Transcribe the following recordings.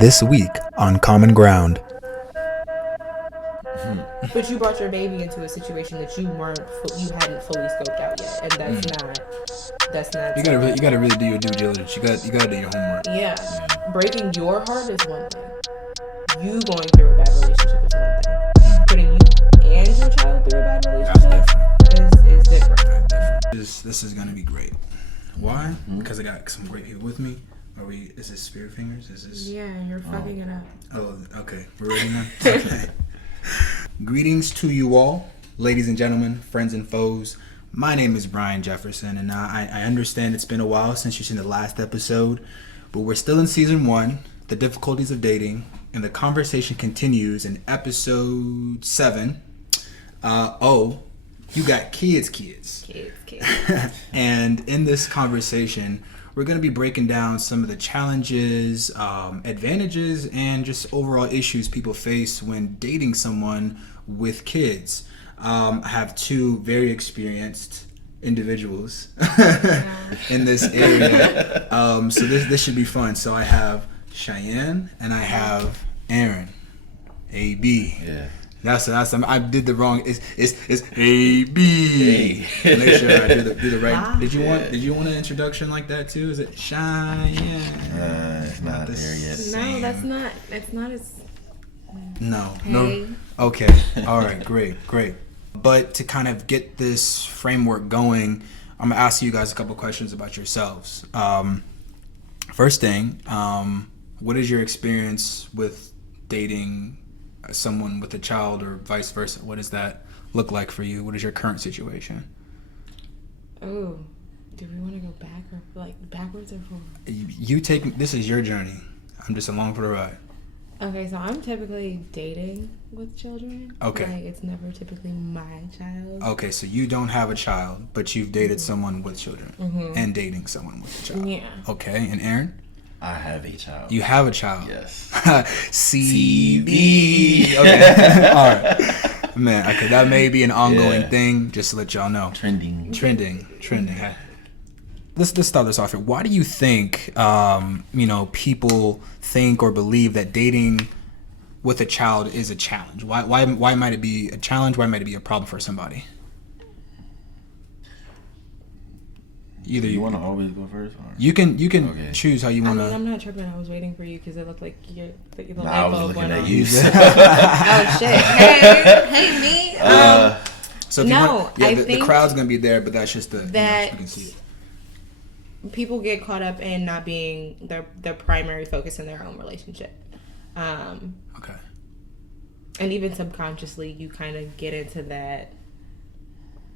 This week on Common Ground. But you brought your baby into a situation that you hadn't fully scoped out yet, and that's not. You gotta really do your due diligence. You gotta do your homework. Yeah, breaking your heart is one thing. You going through a bad relationship is one thing. Putting you and your child through a bad relationship is different. This is gonna be great. Why? Because I got some great people with me. Is this Spirit Fingers? Yeah, you're fucking it up. Oh, okay. We're ready now? Okay. Greetings to you all, ladies and gentlemen, friends and foes. My name is Brian Jefferson, and I understand it's been a while since you've seen the last episode, but we're still in season 1, the difficulties of dating, and the conversation continues in episode 7. You got kids. Kids. And in this conversation, we're going to be breaking down some of the challenges, advantages, and just overall issues people face when dating someone with kids. I have two very experienced individuals in this area. So this should be fun. So I have Cheyenne and I have Aaron. AB. Yeah. That's I did the wrong. It's AB. Hey. Make sure I do the right. Did you want an introduction like that too? Is it Cheyenne? It's not there yet. No, that's not. It's not as. No. Hey. No. Okay. All right. Great. But to kind of get this framework going, I'm gonna ask you guys a couple questions about yourselves. First thing, what is your experience with dating someone with a child or vice versa? What does that look like for you? What is your current situation? Oh, do we want to go back or backwards or forward? You take this is your journey. I'm just along for the ride. Okay, so I'm typically dating with children. Okay. Like, it's never typically my child. Okay, so you don't have a child, but you've dated someone with children and dating someone with a child. Yeah. Okay, and Aaron? I have a child. You have a child. Yes. CB. Okay. All right. Man, okay, that may be an ongoing thing, just to let y'all know. Trending. Let's start this off here. Why do you think, people think or believe that dating with a child is a challenge? Why might it be a challenge? Why might it be a problem for somebody? Either you want to always go first? Or? You can choose how you want to. I mean, I'm not tripping. I was waiting for you because it looked like the I was looking at you. Oh shit! Hey, me. So if I think the crowd's gonna be there, but that's just you can see it. People get caught up in not being their primary focus in their own relationship. Okay. And even subconsciously, you kind of get into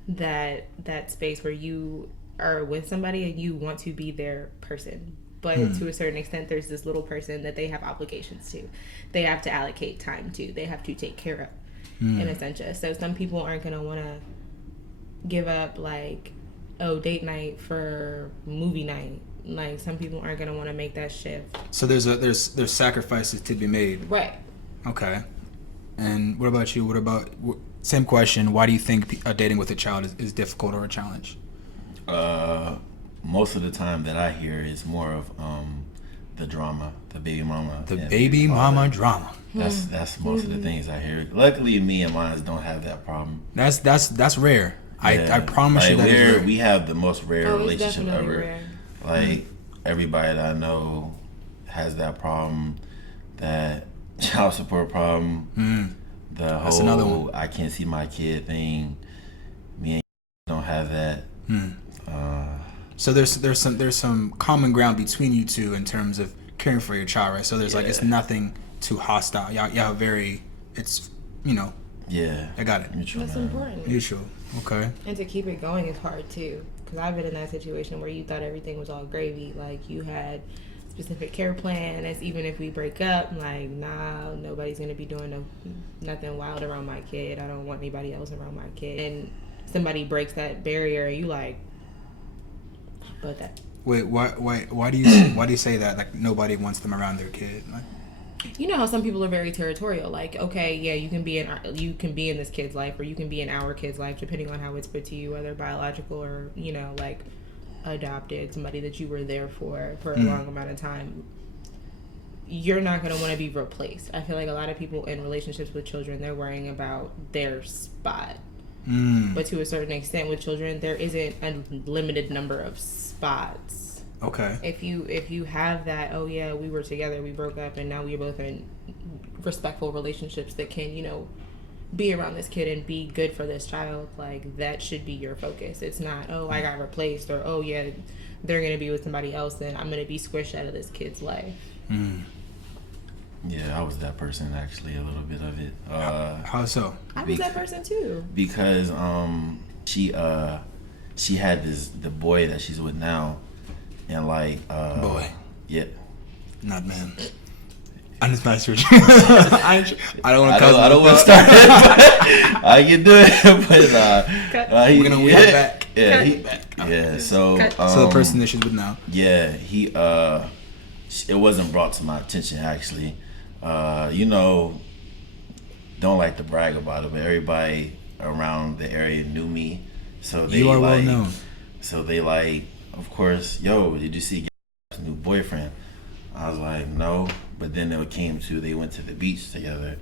that space where you are with somebody and you want to be their person, but to a certain extent there's this little person that they have obligations to, they have to allocate time to, they have to take care of in a sense. So some people aren't going to want to give up date night for movie night. Like, some people aren't going to want to make that shift. So there's sacrifices to be made. Right. Okay. And what about you? Same question, why do you think dating with a child is difficult or a challenge? Most of the time that I hear is more of the drama, the baby mama. The baby mama drama. That's most of the things I hear. Luckily, me and mine don't have that problem. That's rare. Yeah. I promise you that is rare. We have the most rare relationship ever. Rare. Like, everybody that I know has that problem, that child support problem, the whole another one. I can't see my kid thing. Me and don't have that. So there's some common ground between you two in terms of caring for your child, right? So there's it's nothing too hostile. Y'all very, it's Yeah. I got it. Mutual, That's man. important. Mutual. Okay. And to keep it going is hard too, because I've been in that situation where you thought everything was all gravy, like you had specific care plan. As even if we break up, like, nah, nobody's gonna be doing nothing wild around my kid. I don't want anybody else around my kid. And somebody breaks that barrier, and you like, but that. Wait, why do you say that? Like, nobody wants them around their kid? Like, You know how some people are very territorial. Like, okay, yeah, you can be in this kid's life, or you can be in our kid's life, depending on how it's put to you, whether biological or, you know, like adopted, somebody that you were there for a long amount of time. you're not going to want to be replaced. I feel like a lot of people in relationships with children, they're worrying about their spot. But to a certain extent with children, there isn't a limited number of spots. Okay. If you have that, oh yeah, we were together, we broke up, and now we're both in respectful relationships that can, be around this kid and be good for this child, like that should be your focus. It's not, oh, I got replaced, or oh yeah, they're going to be with somebody else, then I'm going to be squished out of this kid's life. Yeah, I was that person, actually, a little bit of it. How so? I was that person too. Because she had the boy that she's with now, and like boy. Yeah. Not man. I'm just not sure. I don't want to. I don't want to start it, but I can do it. But we're gonna wheel it back. Yeah, Okay. So so the person that she's with now. Yeah, it wasn't brought to my attention, actually. Don't like to brag about it, but everybody around the area knew me, so they you are well known. So they like, of course, yo, did you see his new boyfriend? I was like, no, but then it came to they went to the beach together,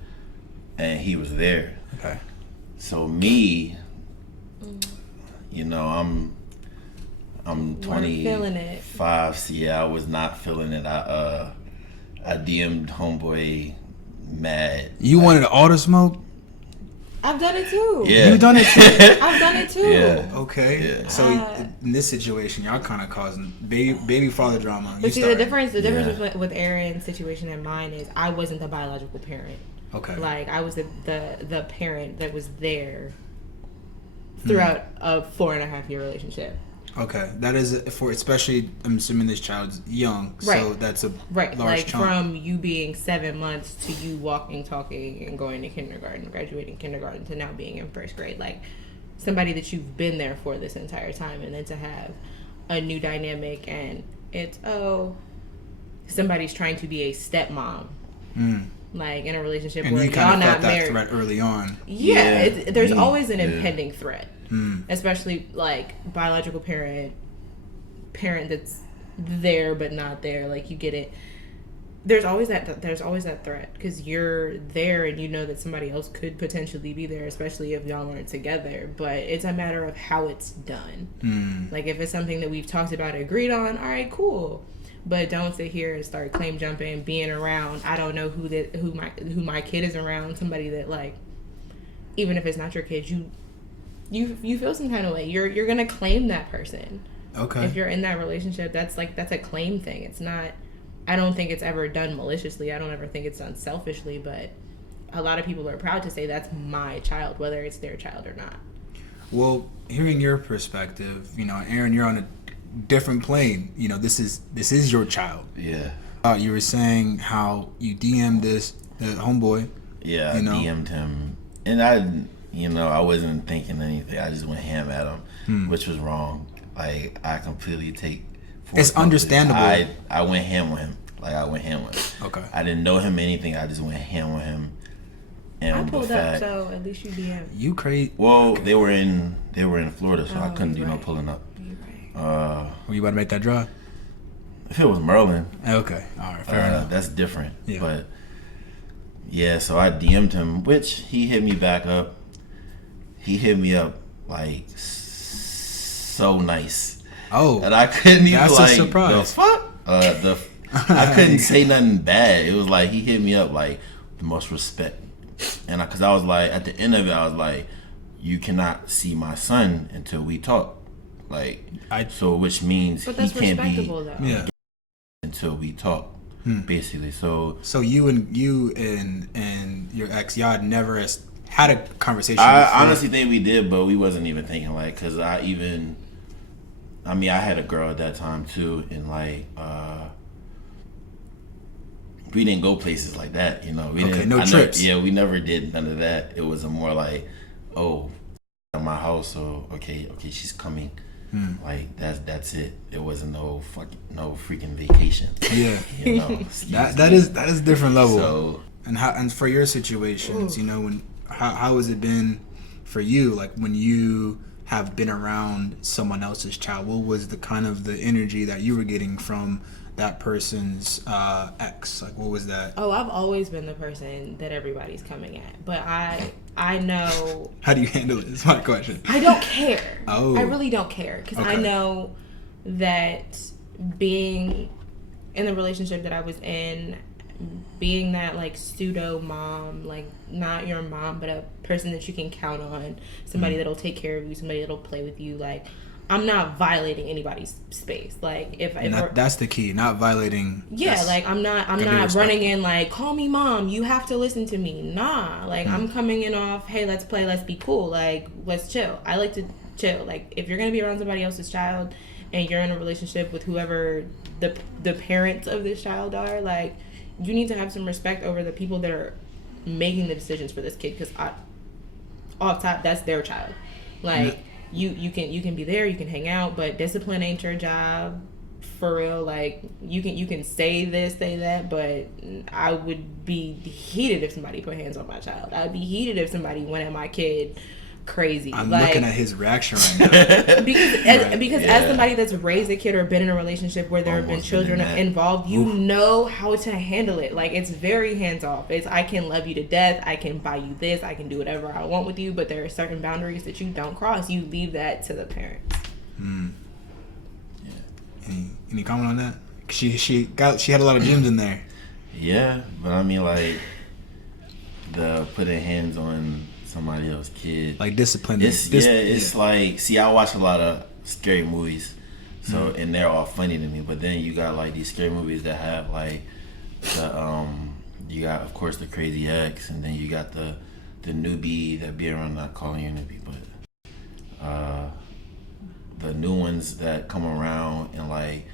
and he was there. Okay. So me, I'm 25. So yeah, I was not feeling it. I DM'd homeboy mad. You wanted all the smoke? I've done it too. Yeah. You've done it too? I've done it too. Yeah. Okay. Yeah. So in this situation, y'all kind of causing baby father drama. But see, the difference with Aaron's situation and mine is I wasn't the biological parent. Okay. Like, I was the parent that was there throughout a 4.5-year relationship. Okay, that is for especially. I'm assuming this child's young, right. So that's a right. large Like chunk. from you being 7 months to you walking, talking, and going to kindergarten, graduating kindergarten, to now being in first grade. Like somebody that you've been there for this entire time, and then to have a new dynamic, and it's somebody's trying to be a stepmom. Like in a relationship and where you y'all kind of not felt that married. threat early on. Yeah, there's always an impending threat. Especially like biological parent that's there but not there. Like you get it. There's always that threat because you're there and you know that somebody else could potentially be there, especially if y'all aren't together. But it's a matter of how it's done. Like if it's something that we've talked about, agreed on, all right, cool. But don't sit here and start claim jumping, being around. I don't know who my kid is around. Somebody that like, even if it's not your kid, you feel some kind of way. You're gonna claim that person. Okay. If you're in that relationship, that's a claim thing. It's not. I don't think it's ever done maliciously. I don't ever think it's done selfishly. But a lot of people are proud to say that's my child, whether it's their child or not. Well, hearing your perspective, Aaron, you're on a different plane. This is your child. Yeah. You were saying how you DM'd the homeboy. Yeah, I DM'd him, and I wasn't thinking anything. I just went ham at him, which was wrong. Like I completely take. It's understandable. I went ham with him. Like I went ham with him. Okay. I didn't know him anything. I just went ham with him. And I pulled up, so at least you DM. You crazy? Well, they were in Florida, so I couldn't do no right. pulling up. You're right. Were you about to make that drive? If it was Maryland, okay, all right, fair enough. That's different. Yeah. But yeah, so I DM'd him, which he hit me back up. He hit me up like so nice. Oh, and I couldn't even that's like a surprise. the fuck. I couldn't say nothing bad. It was like he hit me up like the most respect, and because I was like at the end of it, I was like, you cannot see my son until we talk. Like so, which means but he that's can't be though. Yeah. until we talk. Basically, so you and your ex, y'all had never had a conversation. I before. honestly think we did, but we wasn't even thinking like, because I had a girl at that time too, and like we didn't go places like that, We didn't. No trips. We never did none of that. It was a more like, oh, at my house, so okay, she's coming. Like that's it. It wasn't no freaking vacation. Yeah, that is a different level. So, and for your situations, how has it been for you? Like when you have been around someone else's child, what was the kind of the energy that you were getting from that person's ex? Like, what was that? Oh, I've always been the person that everybody's coming at, but I know. How do you handle it? Is my question. I don't care. Oh. I really don't care because I Okay. know that being in the relationship that I was in, being that like pseudo mom, like not your mom, but a person that you can count on, somebody that'll take care of you, somebody that'll play with you, like I'm not violating anybody's space. Like if That's the key, not violating. yeah, like I'm not running in like, call me mom, you have to listen to me. Nah, like I'm coming in off, hey, let's play, let's be cool, like let's chill. I like to chill. Like if you're gonna be around somebody else's child and you're in a relationship with whoever the parents of this child are, like you need to have some respect over the people that are making the decisions for this kid, because off top, that's their child. Like you can be there, you can hang out, but discipline ain't your job. For real, like you can say this, say that, but I would be heated if somebody put hands on my child. I'd be heated if somebody went at my kid crazy. I'm like, looking at his reaction right now. because as somebody that's raised a kid or been in a relationship where there have been children involved, you know how to handle it. Like it's very hands off. It's I can love you to death, I can buy you this, I can do whatever I want with you, but there are certain boundaries that you don't cross. You leave that to the parents. Any comment on that? She had a lot of gems in there. Yeah, but I mean, like the putting hands on somebody else's kid, Like discipline. It's like, see, I watch a lot of scary movies, so and they're all funny to me. But then you got like these scary movies that have like the you got of course the crazy ex, and then you got the newbie that be around, not calling you a newbie, but the new ones that come around and like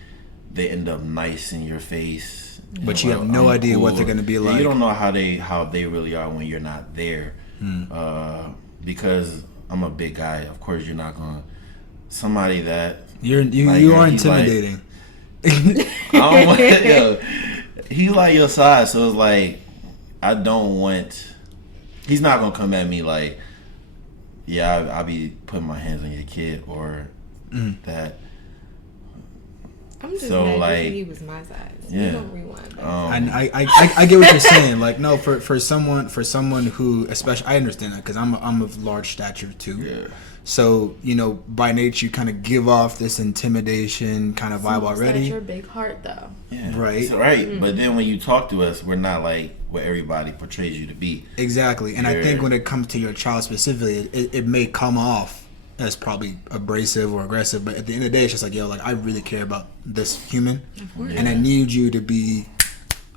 they end up nice in your face, But you have no idea what they're gonna be like. You don't know how they really are when you're not there. Because I'm a big guy, of course you're not gonna somebody that You are intimidating. I don't want, yo, he's like your size, so it's like I don't want. He's not gonna come at me like, yeah, I'll be putting my hands on your kid or that. I'm just So, mad like, he was my size. yeah. You don't rewind that. I get what you're saying. Like, no, for someone who, especially, I understand that because I'm of large stature too. Yeah. So by nature, you kind of give off this intimidation kind of vibe already. That's your big heart, though. Yeah. Right. So, right. But then when you talk to us, we're not like what everybody portrays you to be. Exactly. And I think when it comes to your child specifically, it may come off as probably abrasive or aggressive, but at the end of the day, it's just like, yo, like I really care about this human, and I need you to be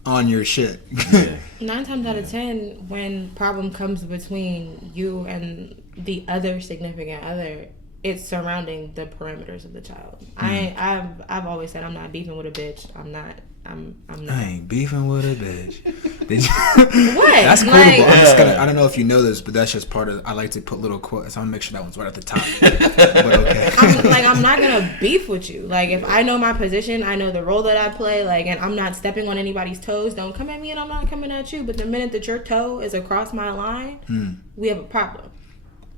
on your shit. Yeah. 9 times out of 10, when problem comes between you and the other significant other, it's surrounding the perimeters of the child. I've always said I'm not beefing with a bitch. I'm not. I ain't beefing with a bitch. Did you? What? That's cool. Like, I'm just gonna. I don't know if you know this, but that's just part of. I like to put little quotes. So I'm gonna make sure that one's right at the top. But okay. I'm not gonna beef with you. Like if I know my position, I know the role that I play. Like, and I'm not stepping on anybody's toes. Don't come at me, and I'm not coming at you. But the minute that your toe is across my line, we have a problem.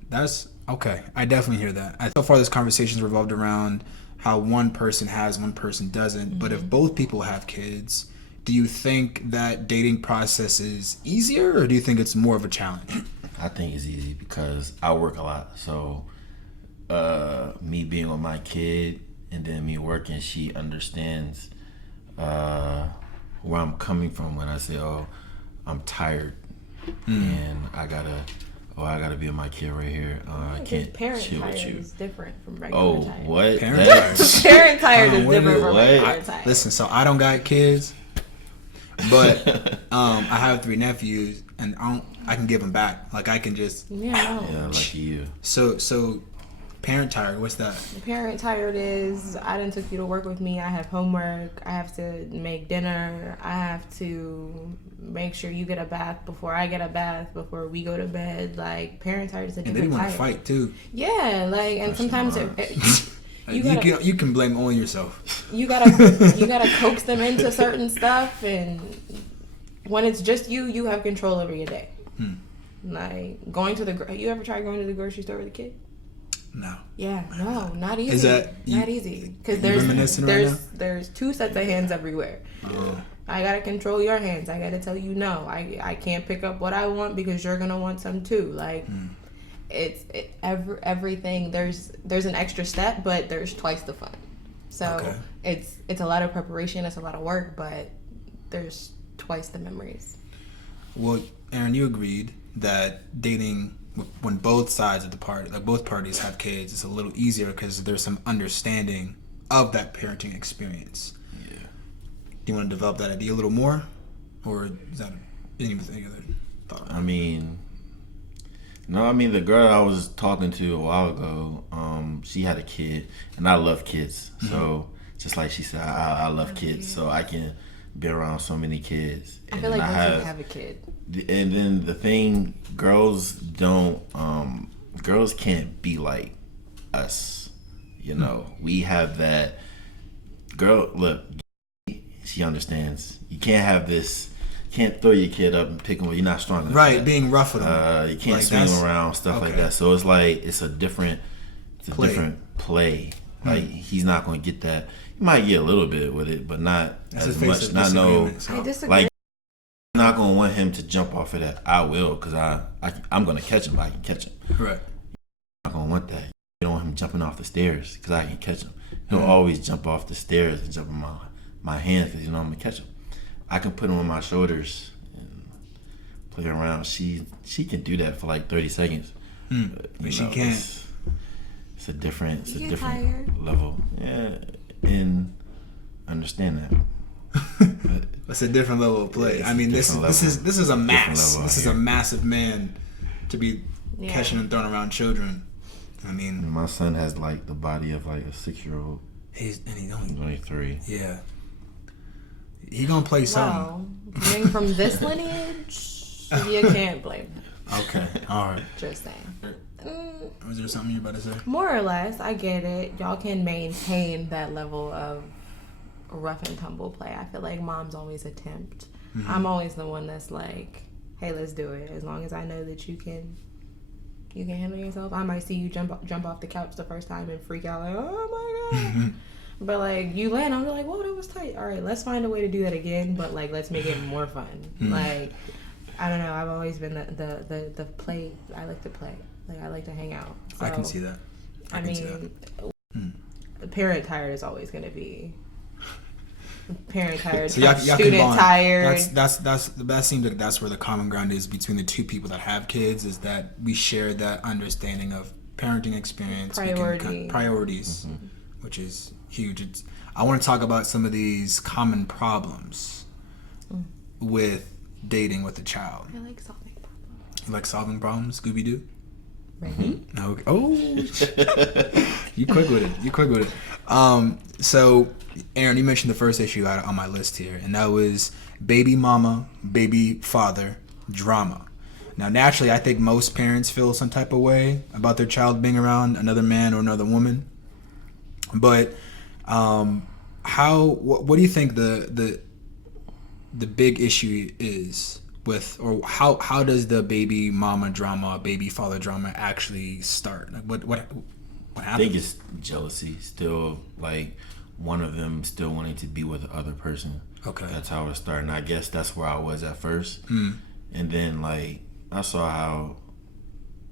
That's okay. I definitely hear that. So far, this conversation's revolved around how one person has, one person doesn't. But if both people have kids, do you think that dating process is easier, or do you think it's more of a challenge? I think it's easy because I work a lot. So me being with my kid and then me working, she understands where I'm coming from when I say, oh, I'm tired and I gotta be with my kid right here. I can't Parent chill tired with you. is different from regular Oh, tired. what? Parent Parent tired is different from what? regular tired. Listen, so I don't got kids, but I have 3 nephews, and I can give them back. Like I can just. Yeah, Yeah, lucky you. So, parent tired. What's that? Parent tired is I didn't took you to work with me. I have homework. I have to make dinner. I have to make sure you get a bath before I get a bath before we go to bed. Like parent tired is a And different they want to tired. fight too. Yeah, like and sometimes You can blame only yourself. you gotta coax them into certain stuff, and when it's just you have control over your day. Like you ever tried going to the grocery store with a kid? No. Yeah, no, not easy. Is that not easy? Because you reminiscing right now? there's two sets of hands everywhere. I gotta control your hands. I gotta tell you no. I can't pick up what I want because you're gonna want some too. Like everything. There's an extra step, but there's twice the fun. So it's a lot of preparation. It's a lot of work, but there's twice the memories. Well, Aaron, you agreed that dating when both sides of the party, like both parties have kids, it's a little easier because there's some understanding of that parenting experience. Yeah. Do you want to develop that idea a little more, or is that any other thought? I mean, the girl I was talking to a while ago, she had a kid, and I love kids. So just like she said, I love kids, so I can be around so many kids. I feel like once you have a kid. And then the thing, girls can't be like us. You know, we have that. Girl, look, she understands. You can't have this. You can't throw your kid up and pick him when you're not strong enough. Right, being rough with them. You can't swing him around, stuff like that. So it's like it's a different play. Like he's not going to get that. He might get a little bit with it, but not as much. Not no. I disagree. Like I'm not going to want him to jump off of that. I will, because I'm going to catch him. But I can catch him. Right. I'm not going to want that. You don't want him jumping off the stairs because I can catch him. He'll always jump off the stairs and jump in my hands because I'm going to catch him. I can put him on my shoulders and play around. She can do that for like 30 seconds. But she can't. It's a different tired. level. Yeah, and understand that. It's a different level of play. I mean, this is a mass. This is a massive man to be catching and throwing around children. I mean, my son has like the body of like a 6-year-old. He's only 3. Yeah. He gonna play something. Well, coming from this lineage, you can't blame him. Okay, all right. Just saying. Was there something you're about to say? More or less, I get it. Y'all can maintain that level of rough and tumble play. I feel like moms always attempt. I'm always the one that's like, hey, let's do it. As long as I know that you can handle yourself. I might see you jump off the couch the first time and freak out like, oh my god. But like you land, I'm like, whoa, that was tight. All right, let's find a way to do that again. But like, let's make it more fun. Like, I don't know. I've always been the play. I like to play. Like I like to hang out. So, I can see that. I mean, the parent tired is always going to be parent tired. So y'all student tired. That seems like that's where the common ground is between the two people that have kids. Is that we share that understanding of parenting experience, priorities, which is huge. I want to talk about some of these common problems with dating with a child. I like solving problems. You like solving problems, Scooby Doo? Ready? Okay. Oh, you quick with it. So, Aaron, you mentioned the first issue on my list here, and that was baby mama, baby father drama. Now, naturally, I think most parents feel some type of way about their child being around another man or another woman. But what do you think the big issue is with, or how does the baby mama drama, baby father drama actually start? Like what happens? I think it's jealousy. Still, like one of them still wanting to be with the other person. Okay, that's how it started. And I guess that's where I was at first. And then like I saw how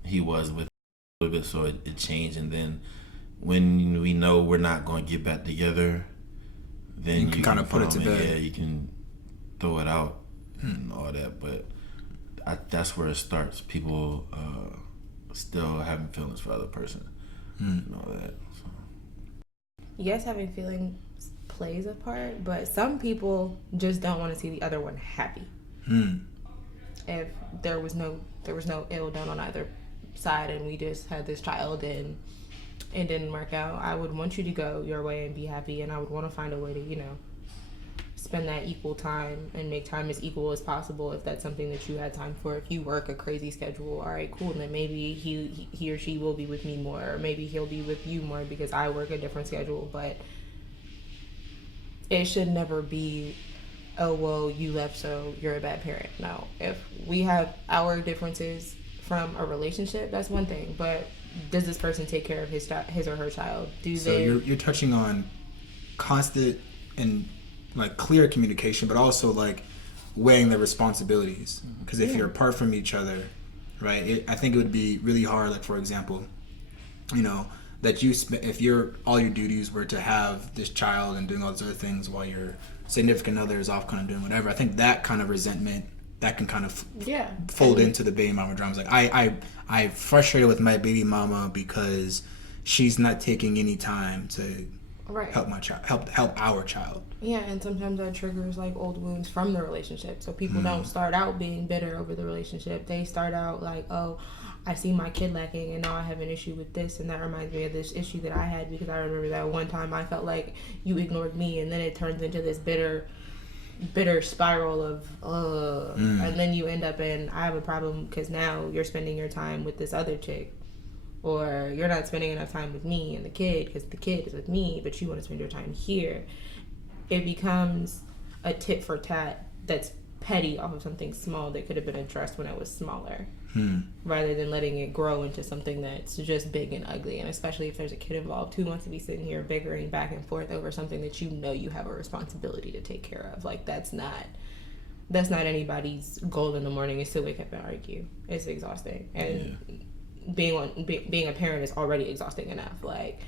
he was with a little bit, so it changed. And then when we know we're not going to get back together, then you can kind of put it to bed. Yeah, you can throw it out and all that. But that's where it starts. People still having feelings for the other person and all that. So. Yes, having feelings plays a part, but some people just don't want to see the other one happy. If there was no ill done on either side, and we just had this child and it didn't work out, I would want you to go your way and be happy, and I would want to find a way to, spend that equal time and make time as equal as possible if that's something that you had time for. If you work a crazy schedule, all right, cool, and then maybe he or she will be with me more, or maybe he'll be with you more because I work a different schedule. But it should never be, oh, well, you left, so you're a bad parent. No, if we have our differences, from a relationship, that's one thing. But does this person take care of his or her child? So you're touching on constant and like clear communication, but also like weighing the responsibilities. Because if you're apart from each other, right? I think it would be really hard. Like for example, you know, that if all your duties were to have this child and doing all these other things while your significant other is off kind of doing whatever. I think that kind of resentment that can kind of fold into the baby mama dramas. Like I frustrated with my baby mama because she's not taking any time to help my child, help our child. Yeah, and sometimes that triggers like old wounds from the relationship. So people don't start out being bitter over the relationship. They start out like, oh, I see my kid lacking and now I have an issue with this, and that reminds me of this issue that I had because I remember that one time I felt like you ignored me, and then it turns into this bitter spiral of and then you end up in, I have a problem because now you're spending your time with this other chick, or you're not spending enough time with me and the kid because the kid is with me, but you want to spend your time here. It becomes a tit for tat that's petty off of something small that could have been addressed when it was smaller, rather than letting it grow into something that's just big and ugly. And especially if there's a kid involved, who wants to be sitting here bickering back and forth over something that you know you have a responsibility to take care of? Like that's not anybody's goal in the morning, is to wake up and argue. It's exhausting, and being a parent is already exhausting enough. Like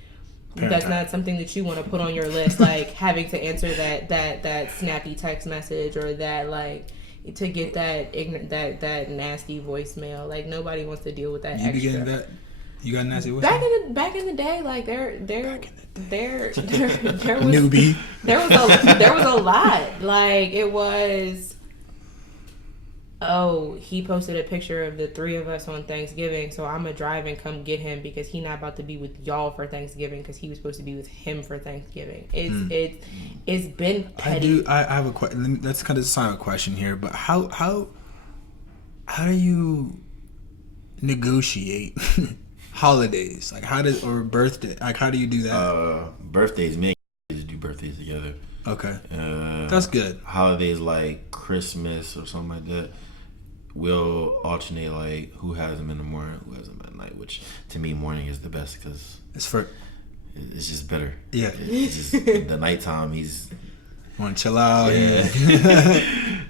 that's not something that you want to put on your list, like having to answer that snappy text message, or that like to get that nasty voicemail. Like nobody wants to deal with that. You be getting that? You got nasty voicemail? Back in the day, like there was newbie. There was a lot. Like it was. Oh, he posted a picture of the three of us on Thanksgiving, so I'm gonna drive and come get him because he not about to be with y'all for Thanksgiving because he was supposed to be with him for Thanksgiving. It's been petty. I have a question. That's kind of a silent question here, but how do you negotiate holidays? Like or birthday? Like how do you do that? Birthdays, me and just do birthdays together. Okay, that's good. Holidays like Christmas or something like that, we'll alternate like who has them in the morning, who has them at night. Which to me, morning is the best because it's just better. Yeah, it's just the nighttime. He's want to chill out. Yeah.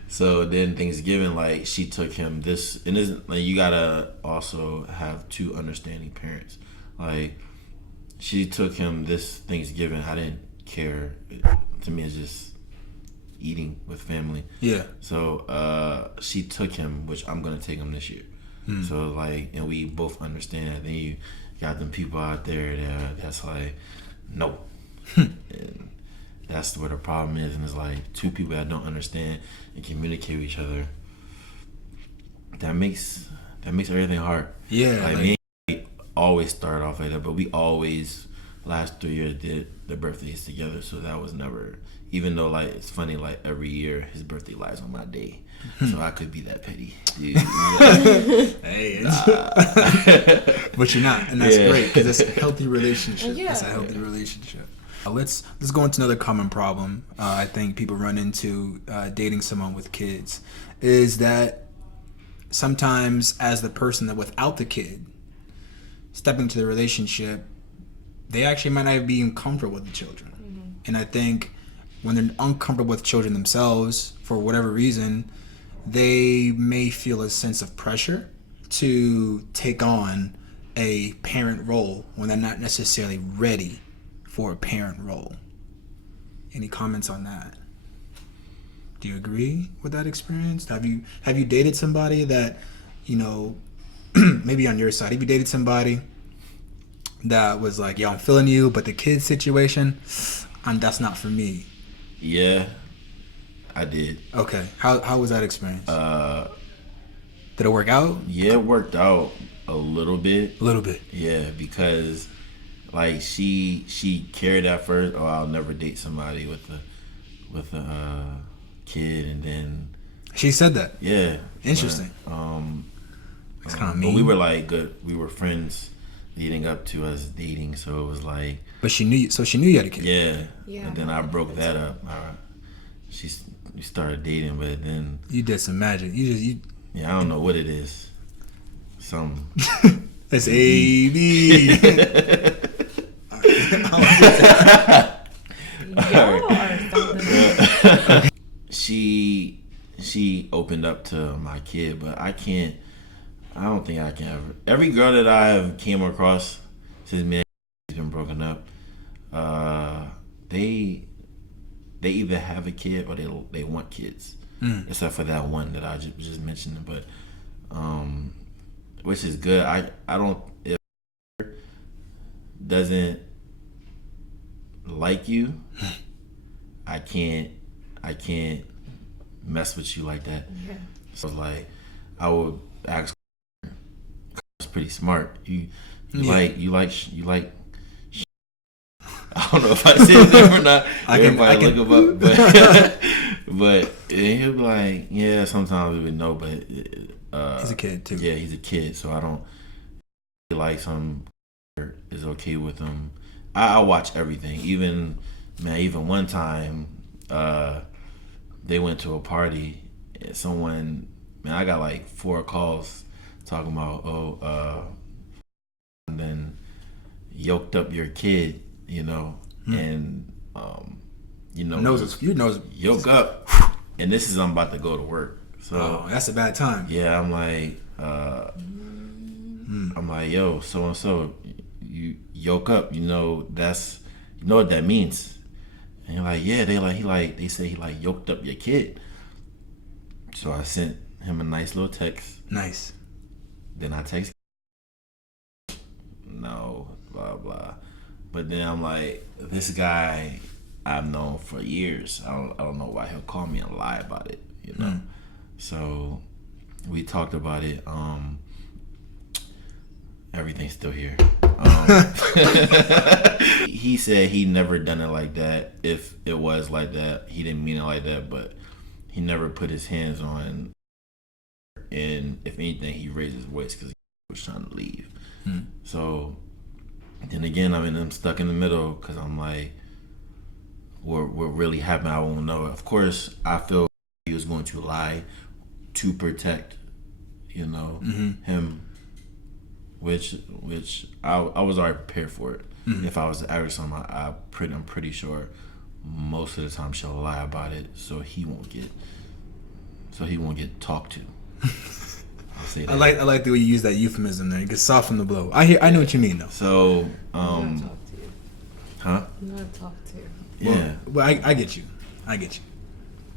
So then Thanksgiving, like she took him this, and it's like you gotta also have two understanding parents. Like she took him this Thanksgiving. I didn't care. To me, it's just eating with family. Yeah. So she took him, which I'm gonna take him this year. So like, and we both understand that. Then you got them people out there that's like, no. And that's where the problem is. And it's like two people that don't understand and communicate with each other. That makes everything hard. Yeah. Like me and we always start off like that, but we always last 3 years did the birthdays together, so that was never, even though like it's funny, like every year his birthday lies on my day, so I could be that petty dude. Hey, but you're not, and that's great because it's a healthy relationship. It's a healthy relationship. Let's go into another common problem I think people run into dating someone with kids, is that sometimes as the person that without the kid stepping into the relationship, they actually might not be uncomfortable with the children. And I think when they're uncomfortable with children themselves, for whatever reason, they may feel a sense of pressure to take on a parent role when they're not necessarily ready for a parent role. Any comments on that? Do you agree with that experience? Have you dated somebody that, you know, maybe on your side, have you dated somebody that was like, yo, I'm feeling you, but the kid situation, that's not for me? Yeah, I did. Okay. How was that experience? Did it work out? Yeah, it worked out a little bit. A little bit. Yeah, because like she carried at first, oh, I'll never date somebody with a kid, and then she said that. Yeah. Interesting. It's kind of mean. But we were like good. We were friends leading up to us dating, so it was like. But she knew. So she knew you had a kid. Yeah. Yeah. And then I broke that up. We started dating, but then you did some magic. You yeah, I don't know what it is. Some. That's A-B. Y'all are something. She opened up to my kid, but I don't think I can ever. Every girl that I have came across since me and has been broken up, they either have a kid or they want kids. Except for that one that I just mentioned, but which is good. I don't, if doesn't like you, I can't mess with you like that. Yeah. So like I would ask her, it's pretty smart. You like I don't know if I said that or not. Everybody look him up, but he'll be like, yeah, sometimes we would know, but he's a kid too. Yeah, he's a kid, so I don't like some is okay with him. I watch everything. Even one time, they went to a party and someone, I got like 4 calls talking about and then yoked up your kid, and yoke up, and this is I'm about to go to work. So that's a bad time. Yeah, I'm like, yo, so and so, you yoke up. That's what that means. And you're like, yeah, they say he yoked up your kid. So I sent him a nice little text. Nice. Then I text, no, blah blah. But then I'm like, this guy I've known for years. I don't know why he'll call me and lie about it. So we talked about it. Everything's still here. He said he never done it like that. If it was like that, he didn't mean it like that, but he never put his hands on. And if anything, he raised his voice because he was trying to leave. So then again, I'm stuck in the middle because I'm like, what really happened? I won't know. Of course, I feel he was going to lie to protect, him. Which I was already prepared for it. If I was to ask someone, I'm pretty sure most of the time she'll lie about it, so he won't get talked to. I'll say that. I like the way you use that euphemism there. You can soften the blow. I know what you mean though. So I'm huh? not talk to. Yeah. Well, I get you.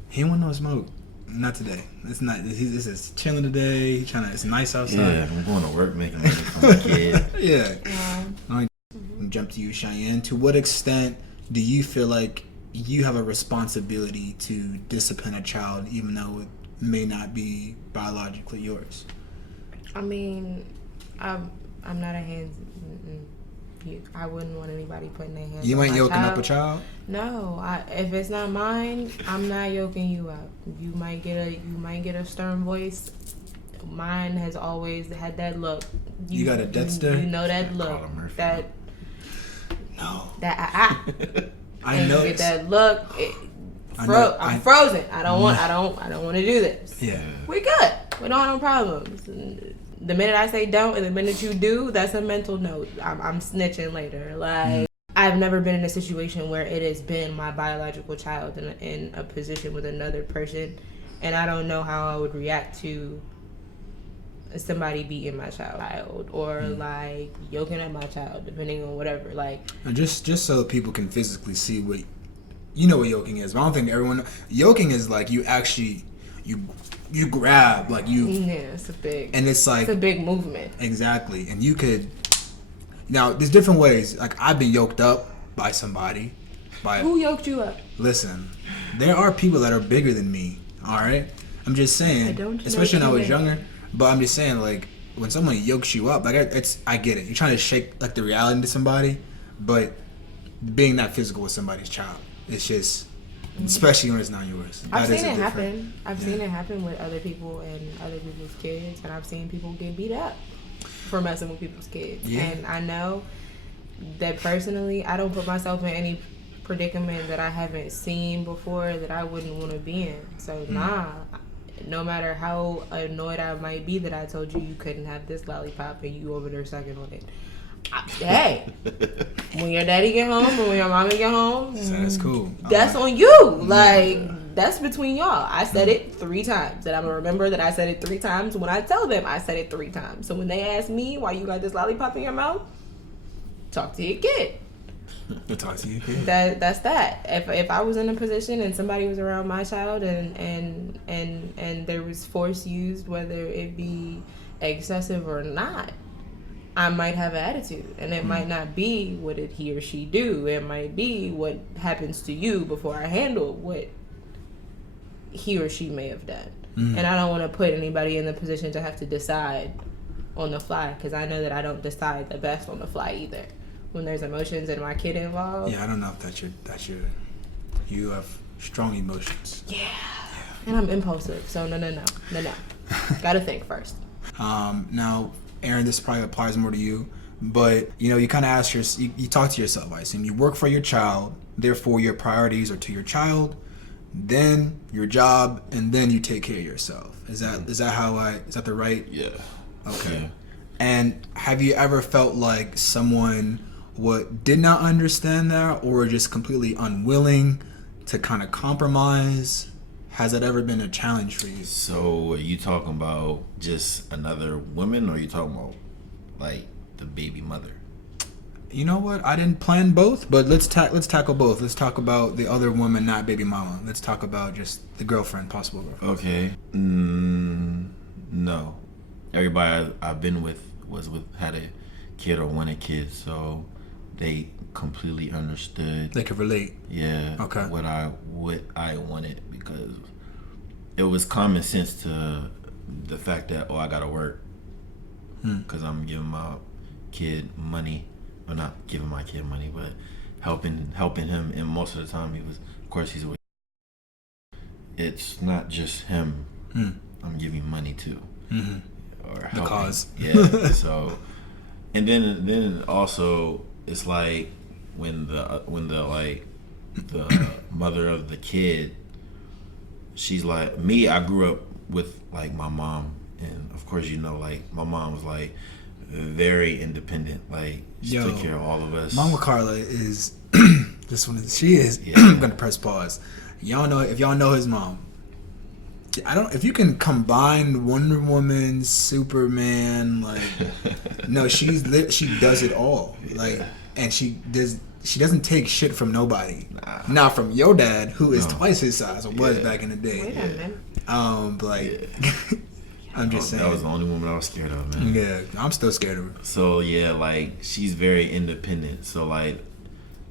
He don't want no smoke. Not today. It's not. This is chilling today. It's nice outside. Yeah, I'm going to work making money for my kid. Yeah. I jump to you, Cheyenne. To what extent do you feel like you have a responsibility to discipline a child, even though it may not be biologically yours? I mean, I'm not a hands. I wouldn't want anybody putting their hands. You on ain't my yoking child. up a child? No, if it's not mine, I'm not yoking you up. You might get a stern voice. Mine has always had that look. You got a death stare? You know that look. That no. That I know. You get that look. I'm frozen. I don't want to do this. Yeah. We good. We don't have no problems. The minute I say don't and the minute you do, that's a mental note. I'm snitching later. Like, I've never been in a situation where it has been my biological child in a position with another person, and I don't know how I would react to somebody beating my child or like yoking at my child, depending on whatever. Like, and just so people can physically see what what yoking is. But I don't think everyone. Yoking is like you actually you grab, like you. Yeah, it's a big. And it's like it's a big movement. Exactly, and you could. Now, there's different ways. Like, I've been yoked up by somebody. Who yoked you up? Listen, there are people that are bigger than me. All right, I'm just saying. Especially when I was younger. But I'm just saying, like, when someone yokes you up, like, I get it. You're trying to shake like the reality into somebody, but being that physical with somebody's child, it's just. Especially when it's not yours. I've seen it happen. I've seen it happen with other people and other people's kids, and I've seen people get beat up for messing with people's kids. Yeah. And I know that personally, I don't put myself in any predicament that I haven't seen before that I wouldn't want to be in. So no matter how annoyed I might be that I told you you couldn't have this lollipop and you over there sucking on it. Hey, when your daddy get home or when your mommy get home, So that's cool. that's on you. Like, that's between y'all. I said it 3 times. And I'm going to remember that I said it 3 times when I tell them I said it 3 times. So when they ask me why you got this lollipop in your mouth, talk to your kid. Talk to you, kid. That's that. If I was in a position and somebody was around my child and there was force used, whether it be excessive or not, I might have an attitude, and it might not be what did he or she do. It might be what happens to you before I handle what he or she may have done. And I don't want to put anybody in the position to have to decide on the fly, because I know that I don't decide the best on the fly either. When there's emotions and my kid involved. Yeah, I don't know if that's your. You have strong emotions. Yeah. And I'm impulsive, so no. Gotta think first. Now, Aaron, this probably applies more to you, but you kind of ask you talk to yourself. I assume you work for your child, therefore your priorities are to your child, then your job, and then you take care of yourself. Is that the right? Yeah. Okay. Yeah. And have you ever felt like someone did not understand that, or just completely unwilling to kind of compromise? Has that ever been a challenge for you? So are you talking about just another woman, or are you talking about like the baby mother? You know what? I didn't plan both, but let's tackle both. Let's talk about the other woman, not baby mama. Let's talk about just the girlfriend, possible girlfriend. Okay. No. Everybody I've been with had a kid or wanted kids, so they completely understood. They could relate. Yeah. Okay. What I wanted, because it was common sense to the fact that I gotta work because I'm giving my kid money, or not giving my kid money, but helping him. And most of the time, he's with. It's not just him. I'm giving money to, or helping. The cause. Yeah. So, and then also it's like when the mother of the kid, she's like me. I grew up with like my mom, and of course like my mom was like very independent. Like she took care of all of us. Mama Carla is this one. She is. Yeah. I'm gonna press pause. If y'all know his mom. If you can combine Wonder Woman, Superman, like no, she does it all. Like, and she doesn't take shit from nobody. Not from your dad, who is twice his size, or was back in the day. Wait a minute. I'm just saying. That was the only woman I was scared of, man. Yeah, I'm still scared of her. So yeah, like she's very independent. So like,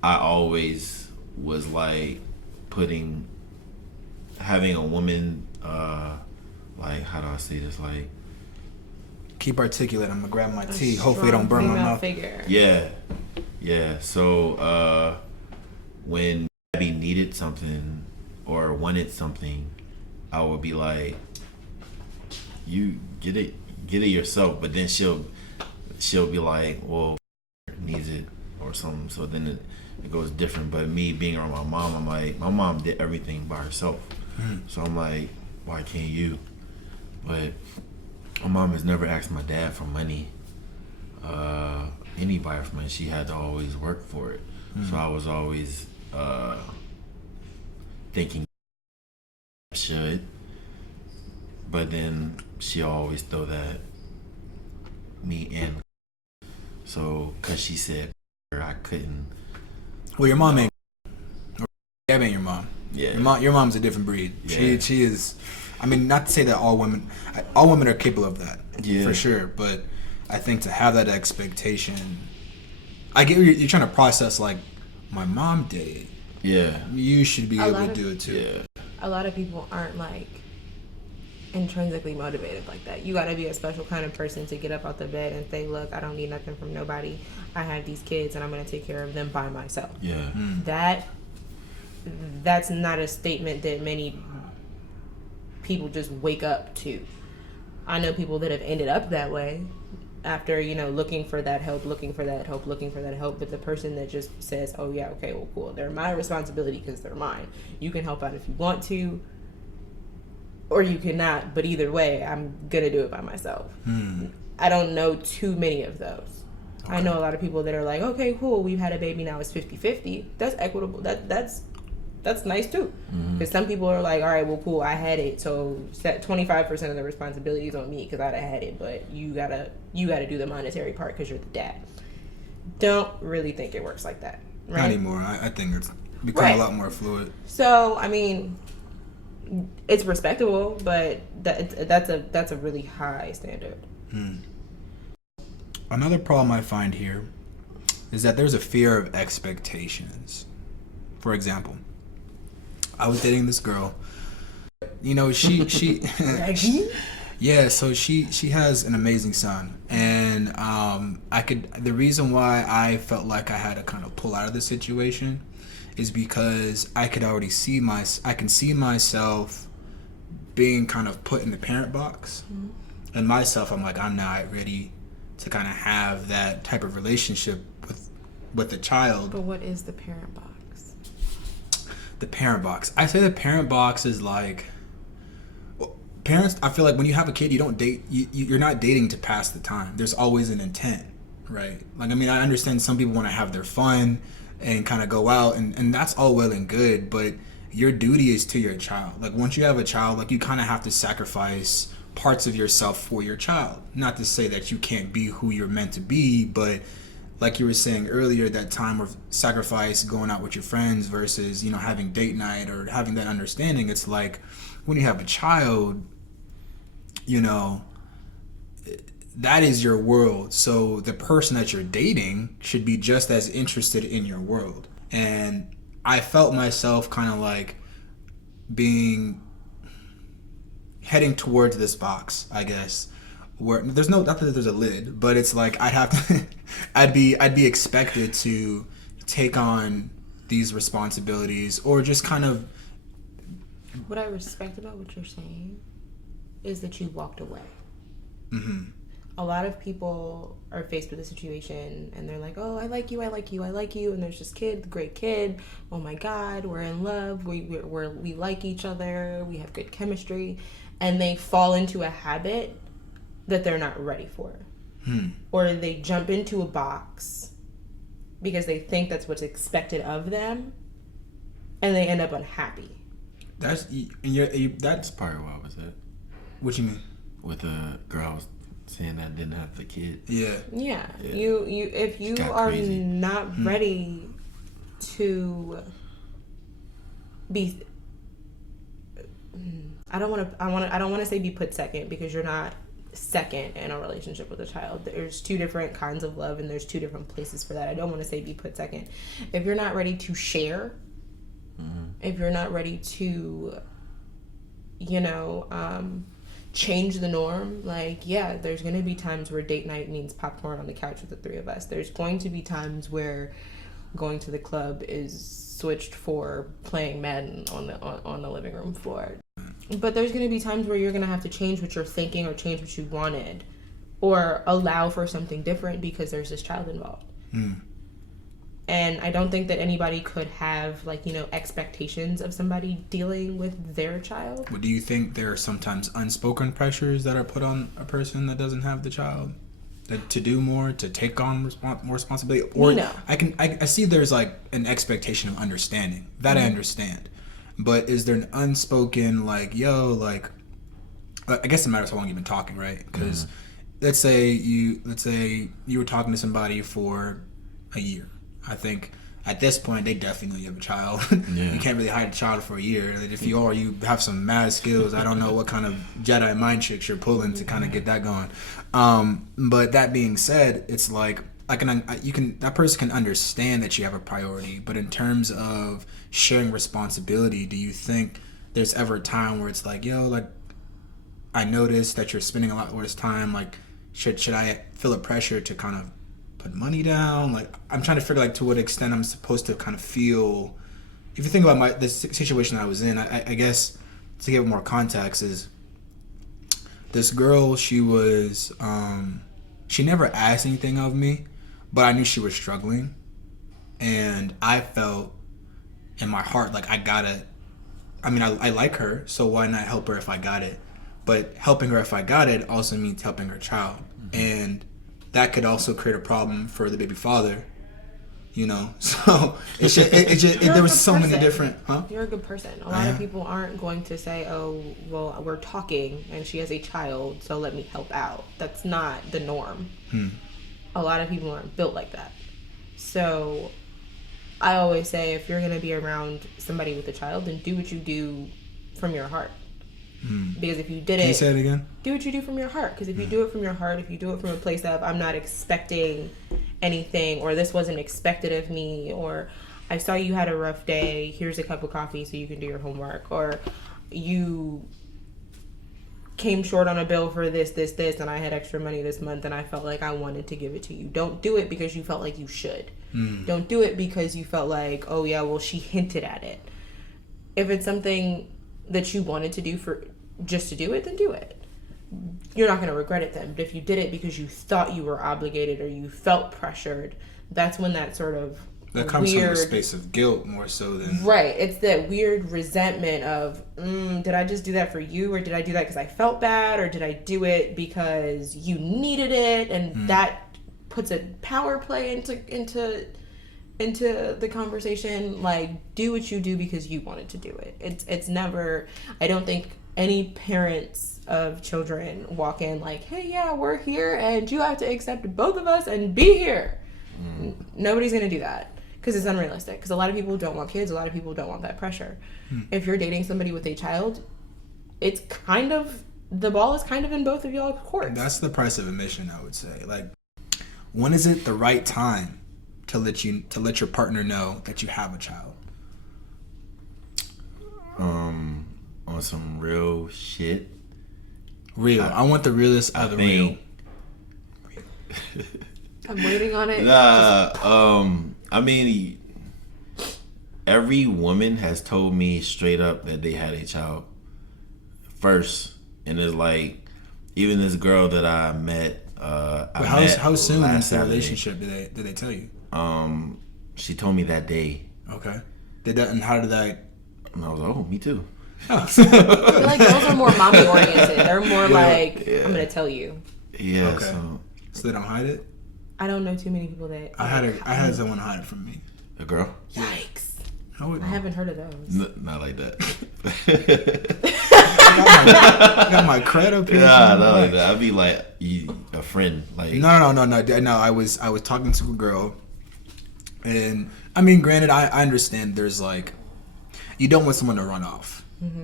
I always was like having a woman, like, how do I say this? Like, keep articulate. I'm gonna grab my tea. Hopefully, it don't burn my mouth. Figure. Yeah. So when Abby needed something or wanted something, I would be like, "You get it yourself." But then she'll be like, "Well, needs it or something." So then it goes different. But me being around my mom, I'm like, my mom did everything by herself. So I'm like, why can't you? But my mom has never asked my dad for money, anybody for money. She had to always work for it. So I was always thinking I should, but then she always throw that me in. So because she said I couldn't. Well, your mom ain't. Gab ain't your mom. Yeah. Your mom's a different breed. Yeah. She is. I mean, not to say that all women are capable of that. Yeah. For sure, but I think to have that expectation, I get you're trying to process. Like, my mom did it. Yeah. You should be able to do it too. Yeah. A lot of people aren't like intrinsically motivated like that. You got to be a special kind of person to get up out the bed and say, look, I don't need nothing from nobody. I have these kids and I'm going to take care of them by myself. Yeah. That's not a statement that many people just wake up to. I know people that have ended up that way after, looking for that help, but the person that just says, oh yeah, okay, well, cool, they're my responsibility because they're mine. You can help out if you want to, or you cannot. But either way, I'm gonna do it by myself. I don't know too many of those. I know a lot of people that are like, okay, cool, we've had a baby, now it's 50-50. That's equitable. That's nice too. Because some people are like, all right, well, cool, I had it, so 25% of the responsibility is on me because I'd have had it, but you gotta do the monetary part because you're the dad. Don't really think it works like that, right? Not anymore. I think it's become a lot more fluid. So, I mean, it's respectable, but that's a really high standard. Another problem I find here is that there's a fear of expectations. For example, I was dating this girl. You know, she yeah, so she has an amazing son, and the reason why I felt like I had to kind of pull out of the situation is because I can see myself being kind of put in the parent box, and myself, I'm like, I'm not ready to kind of have that type of relationship with the child. But what is the parent box? The parent box. I say the parent box is like, parents, I feel like when you have a kid, you don't date. You're not dating to pass the time. There's always an intent, right? Like, I mean, I understand some people want to have their fun and kind of go out, and that's all well and good. But your duty is to your child. Like, once you have a child, like, you kind of have to sacrifice parts of yourself for your child. Not to say that you can't be who you're meant to be, but like you were saying earlier, that time of sacrifice, going out with your friends versus, you know, having date night or having that understanding. It's like when you have a child, you know, that is your world. So the person that you're dating should be just as interested in your world. And I felt myself kind of like heading towards this box, I guess, where there's not that there's a lid, but it's like I'd be expected to take on these responsibilities, or just kind of. What I respect about what you're saying is that you walked away. A lot of people are faced with a situation and they're like, oh, I like you, and there's this kid, great kid, oh my God, we're in love, we like each other, we have good chemistry, and they fall into a habit that they're not ready for. Or they jump into a box because they think that's what's expected of them, and they end up unhappy. That's part of what I was at. What you mean? With a girl I was saying that didn't have the kid. Yeah. You if you are crazy. Not ready to be, I don't want to say be put second, because you're not second in a relationship with a child. There's two different kinds of love, and there's two different places for that. I don't want to say be put second. If you're not ready to share, if you're not ready to, you know, change the norm, like, yeah, there's going to be times where date night means popcorn on the couch with the three of us. There's going to be times where going to the club is switched for playing Madden on the living room floor. But there's going to be times where you're going to have to change what you're thinking, or change what you wanted, or allow for something different because there's this child involved. And I don't think that anybody could have, like, you know, expectations of somebody dealing with their child. Well, do you think there are sometimes unspoken pressures that are put on a person that doesn't have the child, that to do more, to take on more responsibility? Or no. I see there's like an expectation of understanding that I understand, but is there an unspoken, like, yo, like, I guess it matters how long you've been talking, right? Because let's say you were talking to somebody for a year. I think at this point they definitely have a child. You can't really hide a child for a year. If you are, you have some mad skills. I don't know what kind of Jedi mind tricks you're pulling to kind of get that going. But that being said, it's like that person can understand that you have a priority. But in terms of sharing responsibility, do you think there's ever a time where it's like, yo, like, I noticed that you're spending a lot less time. Like, should I feel a pressure to kind of put money down? Like, I'm trying to figure, like, to what extent I'm supposed to kind of feel. If you think about the situation I was in, I guess to give more context, is this girl, she was she never asked anything of me, but I knew she was struggling, and I felt in my heart like I gotta I mean, I like her, so why not help her if I got it? But helping her if I got it also means helping her child. And that could also create a problem for the baby father, you know? So there was so many different, You're a good person. A lot of people aren't going to say, oh, well, we're talking and she has a child, so let me help out. That's not the norm. A lot of people aren't built like that. So I always say, if you're going to be around somebody with a child, then do what you do from your heart. Because if you did Can you say it again? do what you do from your heart. Because if you do it from your heart, if you do it from a place of, I'm not expecting anything, or this wasn't expected of me, or I saw you had a rough day, here's a cup of coffee so you can do your homework, or you came short on a bill for this, and I had extra money this month and I felt like I wanted to give it to you. Don't do it because you felt like you should. Don't do it because you felt like, oh yeah, well, she hinted at it. If it's something that you wanted to do for just to do it, then do it. You're not going to regret it then. But if you did it because you thought you were obligated or you felt pressured, that's when that sort of that comes from a space of guilt more so than right. It's that weird resentment of, did I just do that for you, or did I do that because I felt bad, or did I do it because you needed it? And that puts a power play into the conversation. Like, do what you do because you wanted to do it. It's never. I don't think any parents of children walk in like, hey, yeah, we're here and you have to accept both of us and be here. Nobody's gonna do that because it's unrealistic. Because a lot of people don't want kids. A lot of people don't want that pressure. If you're dating somebody with a child, it's kind of, the ball is kind of in both of y'all's courts. That's the price of admission, I would say. Like, when is it the right time to let your partner know that you have a child? On some real shit. Real. I want the realest of the real. I'm waiting on it. I mean, every woman has told me straight up that they had a child first, and it's like, even this girl that I met. How soon into the relationship did they tell you? She told me that day. Okay. And how did that? And I was like, oh, me too. I feel like girls are more mommy oriented. They're more like, I'm gonna tell you. Yeah. Okay. So they don't hide it. I don't know too many people that. I had someone hide it from me. A girl? Yikes! I haven't heard of those. Not like that. I got my cred up here. Nah, not like that. I'd be like a friend. Like no. I was talking to a girl, and I mean, granted, I understand. There's like, you don't want someone to run off.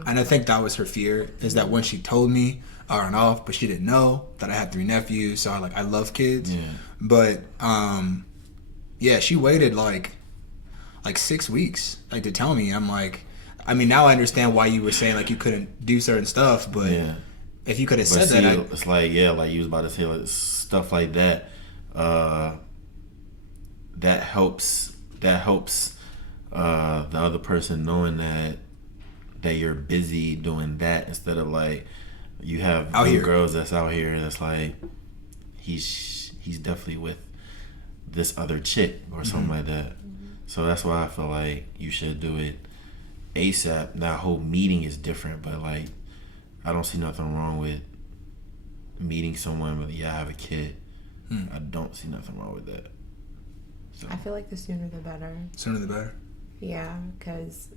And I think that was her fear, is that when she told me I ran off, but she didn't know that I had 3 nephews, so I love kids. Yeah. But yeah, she waited like 6 weeks to tell me. I'm like, I mean, now I understand why you were saying like you couldn't do certain stuff, but if you could have said that, it's like, yeah, like you was about to say, like stuff like that. That helps the other person knowing that you're busy doing that, instead of like you have girls that's out here that's like he's definitely with this other chick or something like that. So that's why I feel like you should do it ASAP. Now, whole meeting is different, but like I don't see nothing wrong with meeting someone with, I have a kid. I don't see nothing wrong with that. So I feel like the sooner the better. Sooner the better. Yeah, because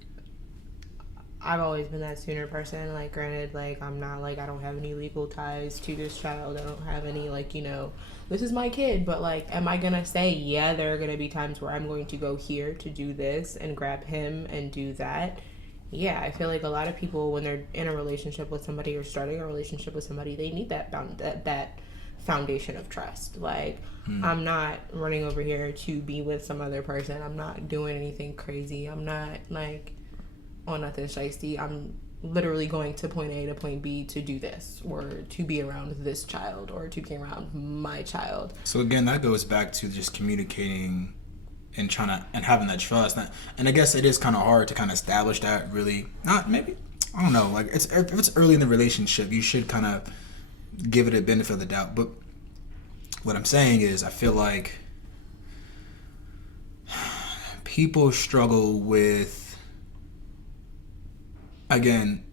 I've always been that sooner person. Like, granted, like, I'm not, like, I don't have any legal ties to this child. I don't have any, like, this is my kid. But, like, am I going to say, yeah, there are going to be times where I'm going to go here to do this and grab him and do that? Yeah, I feel like a lot of people, when they're in a relationship with somebody or starting a relationship with somebody, they need that foundation of trust. Like, I'm not running over here to be with some other person. I'm not doing anything crazy. I'm not, like, on nothing shiesty. I'm literally going to point A to point B to do this, or to be around this child, or to be around my child. So again, that goes back to just communicating and having that trust. And I guess it is kind of hard to kind of establish that. Really, not maybe, I don't know. Like, if it's early in the relationship, you should kind of give it a benefit of the doubt. But what I'm saying is, I feel like people struggle with again,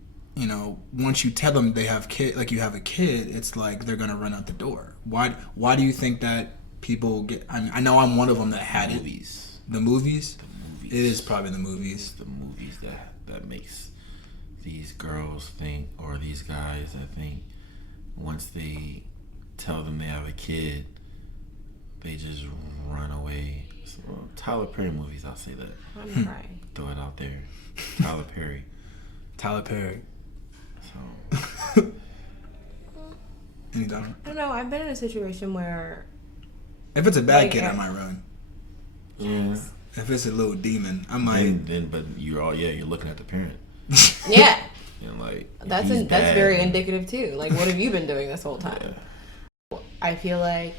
once you tell them they have you have a kid, it's like they're gonna run out the door. Why do you think that people get? I know I'm one of them that had movies. The movies. The movies. It is probably the movies. It's the movies that makes these girls think, or these guys that think, once they tell them they have a kid, they just run away. So, Tyler Perry movies, I'll say that. I'm crying. Throw it out there. Tyler Perry. Tyler Perry. So. Anytime. I don't know. I've been in a situation where, if it's a bad kid, I might run. Yeah. If it's a little demon, I might. But you're looking at the parent. Yeah. And like That's very indicative too. Like, what have you been doing this whole time? Yeah. I feel like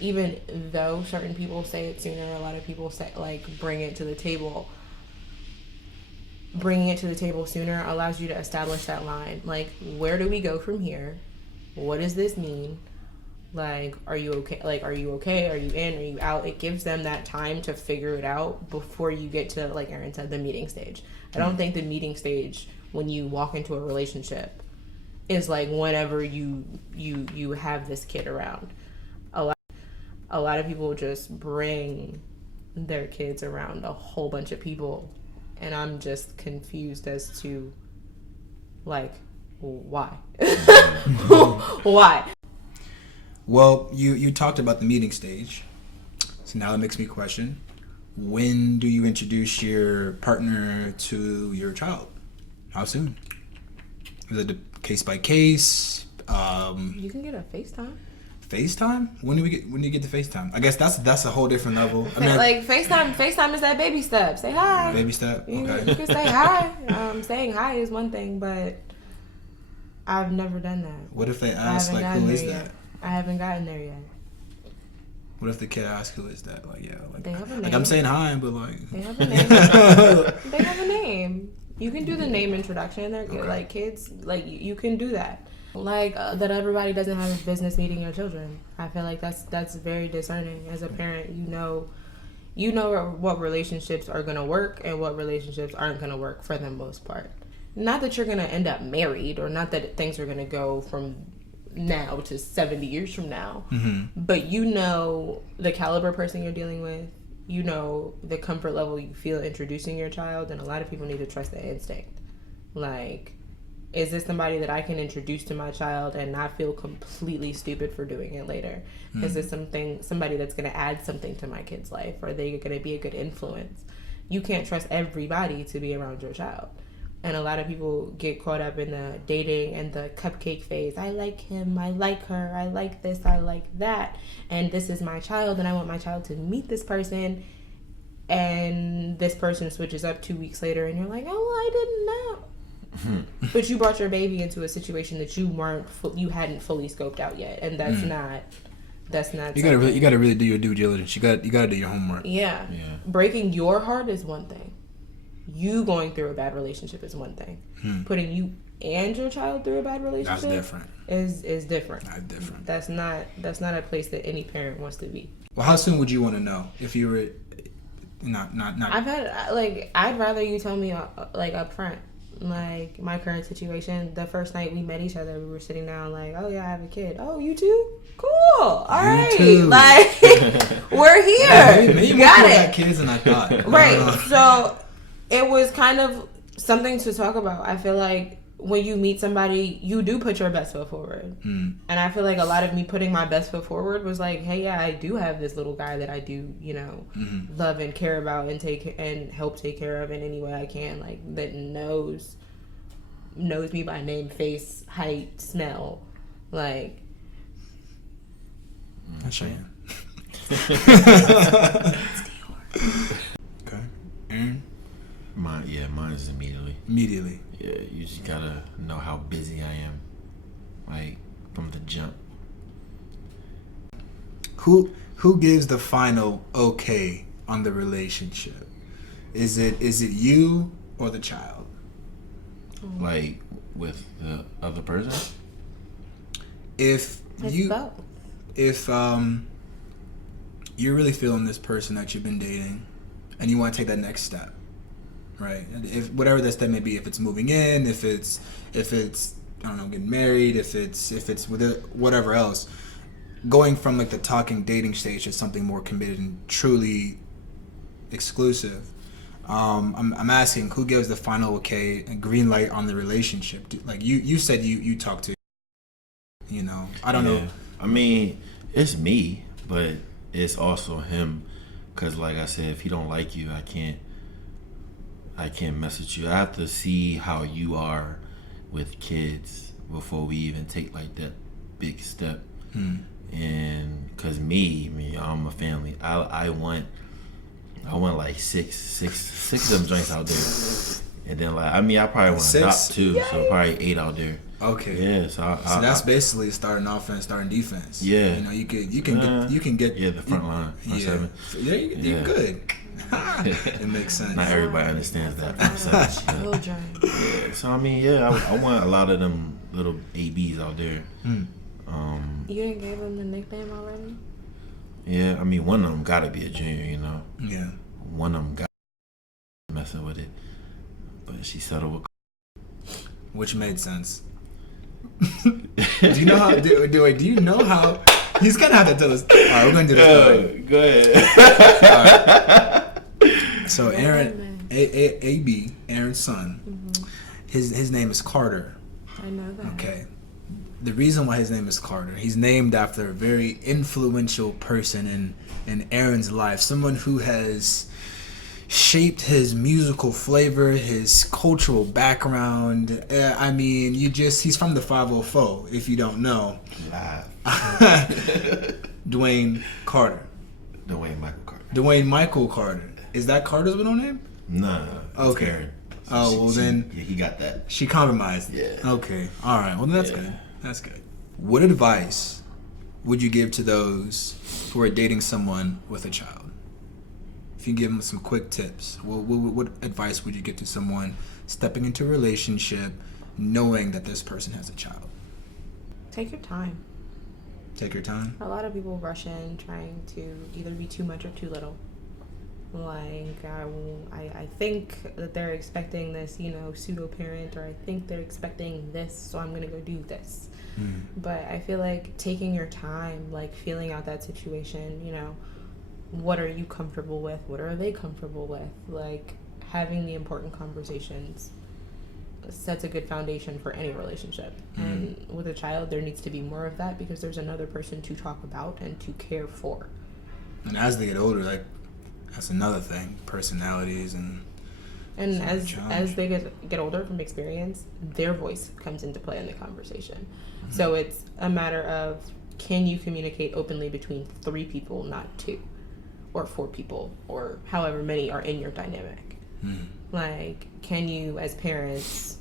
even though certain people say it sooner, a lot of people say bring it to the table. Bringing it to the table sooner allows you to establish that line. Like, where do we go from here? What does this mean? Like, are you okay? Are you okay? Are you in? Are you out? It gives them that time to figure it out before you get to, like Aaron said, the meeting stage. I don't think the meeting stage, when you walk into a relationship, is like whenever you have this kid around. A lot of people just bring their kids around a whole bunch of people, and I'm just confused as to, like, why? Why? Well, you talked about the meeting stage, so now that makes me question: when do you introduce your partner to your child? How soon? Is it case by case? You can get a FaceTime. FaceTime? When do you get the FaceTime? I guess that's a whole different level. I mean, like FaceTime is that baby step. Say hi. Baby step. Okay. You can say hi. Saying hi is one thing, but I've never done that. What if they ask who is that? I haven't gotten there yet. What if the kid asks who is that? Like, yeah, like, they have a name. Like I'm saying hi, but like they have a name. They have a name. You can do the name introduction. They're okay. Like kids, like you can do that. Like that everybody doesn't have a business meeting your children. I feel like that's very discerning. As a parent, you know what relationships are gonna work and what relationships aren't gonna work for the most part. Not that you're gonna end up married, or not that things are gonna go from now to 70 years from now, but you know the caliber person you're dealing with, you know the comfort level you feel introducing your child, and a lot of people need to trust their instinct. Like, is this somebody that I can introduce to my child and not feel completely stupid for doing it later? Is this somebody that's going to add something to my kid's life? Or are they going to be a good influence? You can't trust everybody to be around your child. And a lot of people get caught up in the dating and the cupcake phase. I like him, I like her, I like this, I like that. And this is my child, and I want my child to meet this person. And this person switches up 2 weeks later, and you're like, oh, well, I didn't know. But you brought your baby into a situation that you hadn't fully scoped out yet, and that's not. You gotta really do your due diligence. You gotta do your homework. Yeah. Breaking your heart is one thing. You going through a bad relationship is one thing. Putting you and your child through a bad relationship, that's different. Is different. That's different. That's not a place that any parent wants to be. Well, how soon would you want to know if you were not? I'd rather you tell me up front. Like, my current situation, the first night we met each other, we were sitting down like, oh yeah, I have a kid. Oh, you too? Cool. All right. Too. Like, we're here. Yeah, maybe you got it. Got kids than I thought. Right. So it was kind of something to talk about. I feel like when you meet somebody, you do put your best foot forward. And I feel like a lot of me putting my best foot forward was like, hey, yeah, I do have this little guy that I do, love and care about and help take care of in any way I can, like, that knows me by name, face, height, smell, like. That's Cheyenne. Okay, Aaron. Mine is immediately. Immediately. Yeah, you just gotta know how busy I am, like, from the jump. Who gives the final okay on the relationship? Is it you or the child? Like, with the other person? If you're really feeling this person that you've been dating and you want to take that next step, right? If whatever that step may be, if it's moving in, if it's I don't know, getting married, if it's with it, whatever else, going from like the talking dating stage to something more committed and truly exclusive. I'm asking, who gives the final okay and green light on the relationship? Like you said you talked to, I don't know. I mean, it's me, but it's also him. Cause like I said, if he don't like you, I can't mess with you. I have to see how you are with kids before we even take like that big step. And cause me, I'm a family. I want like six of them joints out there, and then like I probably want to adopt too, so probably 8 out there. Okay. Yeah. So that's basically starting offense, starting defense. Yeah. You can get the front line. Front seven. Yeah, you're good. It makes sense. Not everybody understands that. Front seven. Yeah. So I mean, I want a lot of them little ABs out there. You didn't give them the nickname already? Yeah, I mean, one of them gotta be a junior, Yeah. One of them got messing with it, but she settled with. Which made sense. Do you know how? Do you know how? He's gonna have to tell us. All right, we're gonna do this. Go ahead. Right. So Aaron, AB, Aaron's son. Mm-hmm. His name is Carter. I know that. Okay. The reason why his name is Carter, he's named after a very influential person in Aaron's life, someone who has shaped his musical flavor, his cultural background. I mean, he's from the 504, if you don't know. Live. Dwayne Carter. Dwayne Michael Carter. Is that Carter's middle name? Nah. Okay. Karen. So then he got that. She compromised. Yeah. Okay. All right. Well, that's good. That's good. What advice would you give to those who are dating someone with a child? If you give them some quick tips, what advice would you give to someone stepping into a relationship knowing that this person has a child? Take your time. Take your time? A lot of people rush in trying to either be too much or too little. Like, I think that they're expecting this, pseudo-parent, or I think they're expecting this, so I'm going to go do this. But I feel like taking your time, like feeling out that situation, what are you comfortable with? What are they comfortable with? Like, having the important conversations sets a good foundation for any relationship. And with a child, there needs to be more of that because there's another person to talk about and to care for. And as they get older, like, that's another thing. Personalities and as they get older from experience, their voice comes into play in the conversation. So it's a matter of, can you communicate openly between 3 people, not 2 or 4 people, or however many are in your dynamic? Like, can you as parents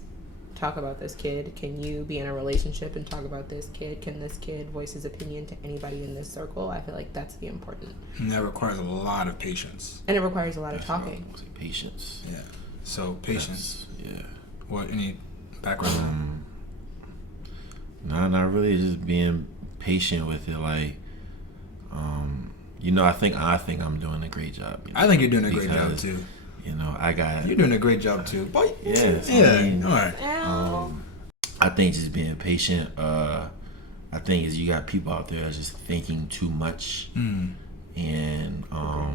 talk about this kid? Can you be in a relationship and talk about this kid? Can this kid voice his opinion to anybody in this circle? I feel like that's the important. And that requires a lot of patience. And it requires a lot of talking. Patience. Yeah. So patience. Yeah. What, any background? No, not really. Just being patient with it. Like, I think I'm doing a great job. I think you're doing a great job too. You're doing a great job too. Boy. Yeah. So yeah. All right. I think just being patient. I think is you got people out there that's just thinking too much, and I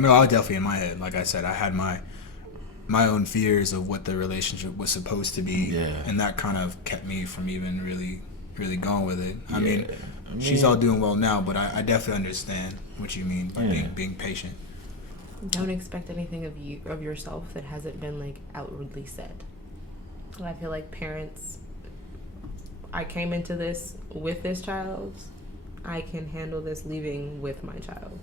know I was definitely in my head. Like I said, I had my own fears of what the relationship was supposed to be, and that kind of kept me from even really going with it. I mean, she's all doing well now, but I definitely understand what you mean by being patient. Don't expect anything of yourself that hasn't been like outwardly said. I feel like parents, I came into this with this child. I can handle this leaving with my child.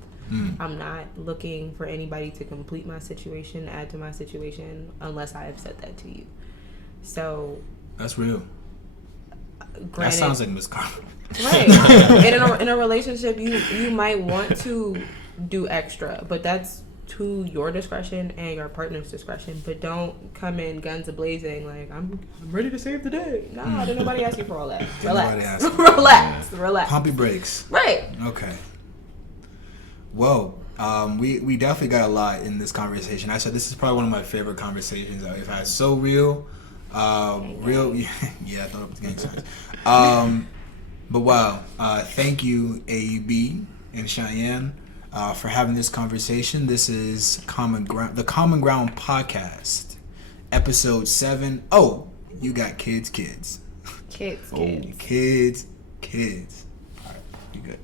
I'm not looking for anybody to complete my situation, add to my situation, unless I have said that to you. So that's real. Granted, that sounds like Miss Carter. Right. And in a relationship, you might want to do extra, but that's to your discretion and your partner's discretion. But don't come in guns a-blazing like, I'm ready to save the day. Nah, didn't nobody ask you for all that. Relax. Relax. Pumpy brakes. Right. Okay. Well, We definitely got a lot in this conversation. I said this is probably one of my favorite conversations that we've had. So real, real. Yeah, I thought it was gang signs. But wow, thank you, AEB and Cheyenne, for having this conversation. This is the Common Ground podcast, episode 7. Oh, you got kids. Kids. Kids. All right, you good.